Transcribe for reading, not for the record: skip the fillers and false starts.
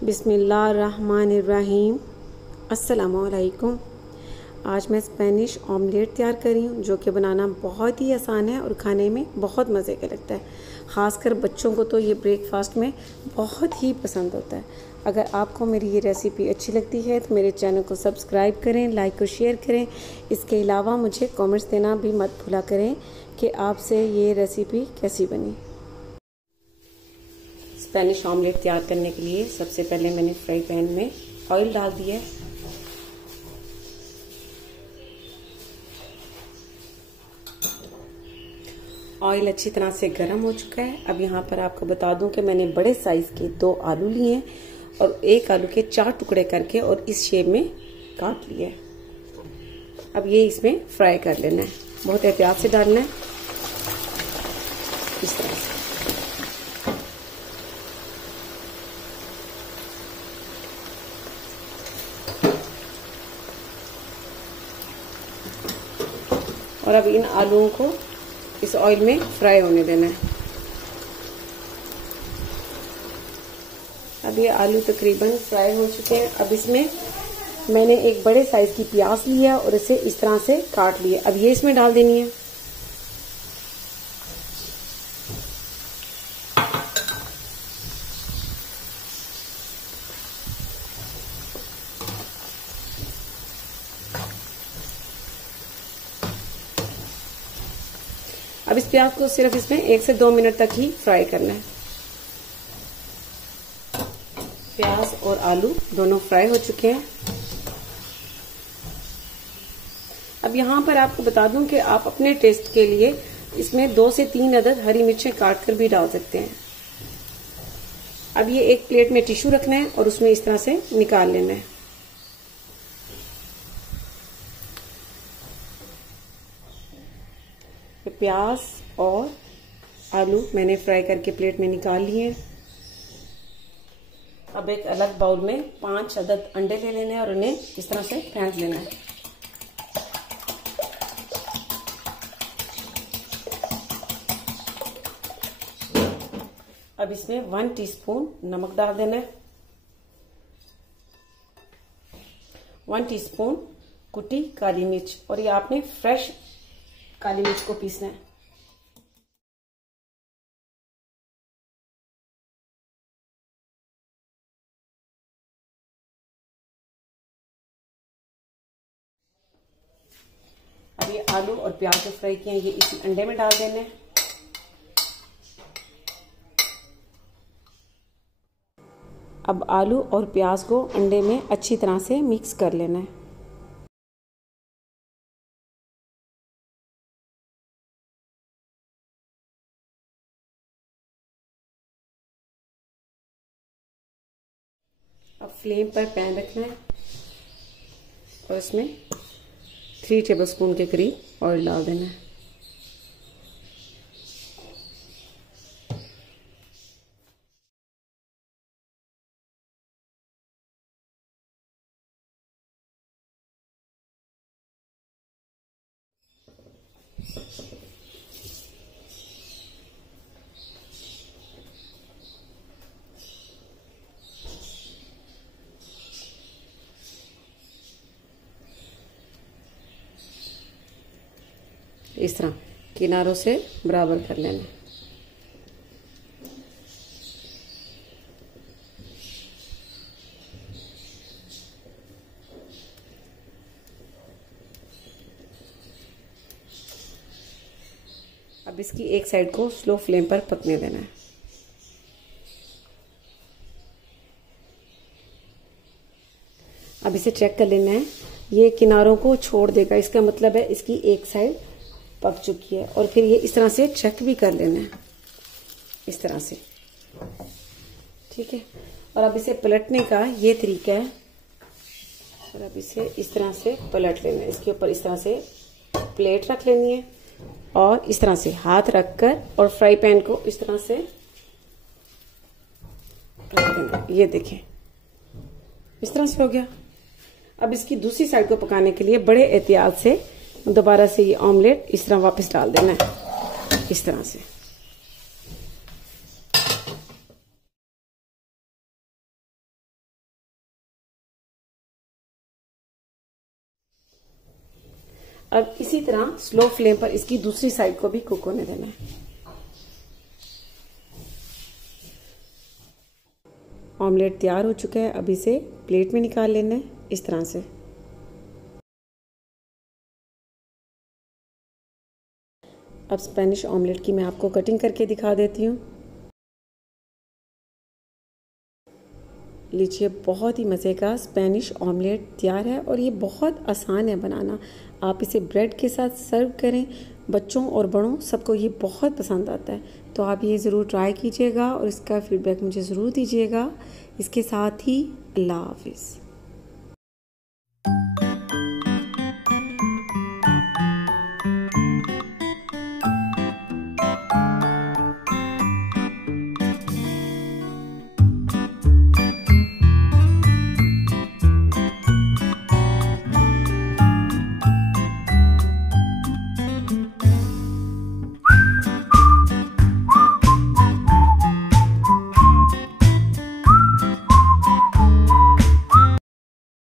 बिस्मिल्लाहिर्रहमानिर्रहीम। अस्सलामुअलैकुम। आज मैं स्पेनिश ऑमलेट तैयार कर रही हूँ, जो कि बनाना बहुत ही आसान है और खाने में बहुत मज़े का लगता है। ख़ासकर बच्चों को तो ये ब्रेकफास्ट में बहुत ही पसंद होता है। अगर आपको मेरी ये रेसिपी अच्छी लगती है तो मेरे चैनल को सब्सक्राइब करें, लाइक और शेयर करें। इसके अलावा मुझे कमेंट्स देना भी मत भूला करें कि आपसे ये रेसिपी कैसी बनी। स्पेनिश ऑमलेट तैयार करने के लिए सबसे पहले मैंने फ्राई पैन में ऑयल डाल दिया है। ऑयल अच्छी तरह से गर्म हो चुका है। अब यहाँ पर आपको बता दूं कि मैंने बड़े साइज के 2 आलू लिए हैं और एक आलू के 4 टुकड़े करके और इस शेप में काट लिया है। अब ये इसमें फ्राई कर लेना है, बहुत एहतियात से डालना है, इस तरह से। और अब इन आलूओं को इस ऑयल में फ्राई होने देना है। अब ये आलू तकरीबन फ्राई हो चुके हैं। अब इसमें मैंने एक बड़े साइज की प्याज लिया और इसे इस तरह से काट लिया। अब ये इसमें डाल देनी है। अब इस प्याज को सिर्फ इसमें 1 से 2 मिनट तक ही फ्राई करना है। प्याज और आलू दोनों फ्राई हो चुके हैं। अब यहाँ पर आपको बता दूं कि आप अपने टेस्ट के लिए इसमें 2 से 3 अदद हरी मिर्चें काट कर भी डाल सकते हैं। अब ये एक प्लेट में टिश्यू रखना है और उसमें इस तरह से निकाल लेना है। प्याज और आलू मैंने फ्राई करके प्लेट में निकाल लिए। अब एक अलग बाउल में 5 अदद अंडे ले लेने हैं और उन्हें इस तरह से फेंट लेना है। अब इसमें 1 टीस्पून नमक डाल देना है, 1 टीस्पून कुटी काली मिर्च, और ये आपने फ्रेश काली मिर्च को पीसना है। अब ये आलू और प्याज जो फ्राई किए हैं ये इसी अंडे में डाल देने हैं। अब आलू और प्याज को अंडे में अच्छी तरह से मिक्स कर लेना है। अब फ्लेम पर पैन रखना है और इसमें 3 टेबलस्पून के करीब ऑयल डाल देना है। इस तरह किनारों से बराबर कर लेना। अब इसकी एक साइड को स्लो फ्लेम पर पकने देना है। अब इसे चेक कर लेना है, ये किनारों को छोड़ देगा, इसका मतलब है इसकी एक साइड पक चुकी है। और फिर ये इस तरह से चेक भी कर लेना है, इस तरह से, ठीक है। और अब इसे पलटने का ये तरीका है। और अब इसे इस तरह से पलट लेना है। इसके ऊपर इस तरह से प्लेट रख लेनी है और इस तरह से हाथ रखकर और फ्राई पैन को इस तरह से रख देना। ये देखें, इस तरह से हो गया। अब इसकी दूसरी साइड को पकाने के लिए बड़े एहतियात से दोबारा से ये ऑमलेट इस तरह वापस डाल देना है, इस तरह से। अब इसी तरह स्लो फ्लेम पर इसकी दूसरी साइड को भी कुक होने देना है। ऑमलेट तैयार हो चुका है। अब इसे प्लेट में निकाल लेना है इस तरह से। अब स्पेनिश ऑमलेट की मैं आपको कटिंग करके दिखा देती हूँ। लीजिए, बहुत ही मज़े का स्पेनिश ऑमलेट तैयार है और ये बहुत आसान है बनाना। आप इसे ब्रेड के साथ सर्व करें, बच्चों और बड़ों सबको ये बहुत पसंद आता है। तो आप ये ज़रूर ट्राई कीजिएगा और इसका फीडबैक मुझे ज़रूर दीजिएगा। इसके साथ ही अल्लाह हाफिज़।